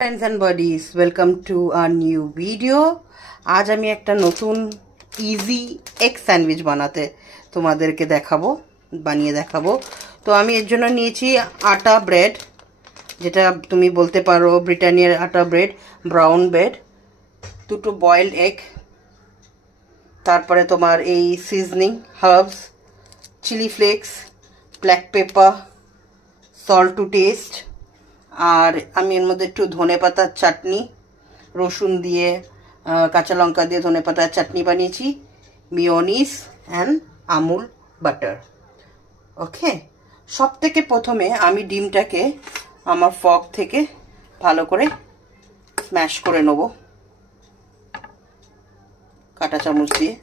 Friends and buddies, welcome to our new video. आज আমি একটা নতুন ইজি এগ স্যান্ডউইচ তোমাদেরকে বানিয়ে দেখাবো। তো আমি এর জন্য নিয়েছি আটা ব্রেড, যেটা তুমি বলতে পারো ব্রিটানিয়ার আটা ব্রেড, ব্রাউন ব্রেড, দুটো বয়েলড এগ, তারপরে তোমার এই seasoning herbs, chilli flakes, black pepper, salt to taste, আর আমি এর মধ্যে একটু ধনেপাতার চাটনি, রসুন দিয়ে কাঁচা লঙ্কা দিয়ে ধনেপাতার চাটনি বানিয়েছি, মিওনিস অ্যান্ড আমুল বাটার। ওকে, সব থেকে প্রথমে আমি ডিমটাকে আমার ফর্ক থেকে ভালো করে স্ম্যাশ করে নেব কাঁটা চামচ দিয়ে।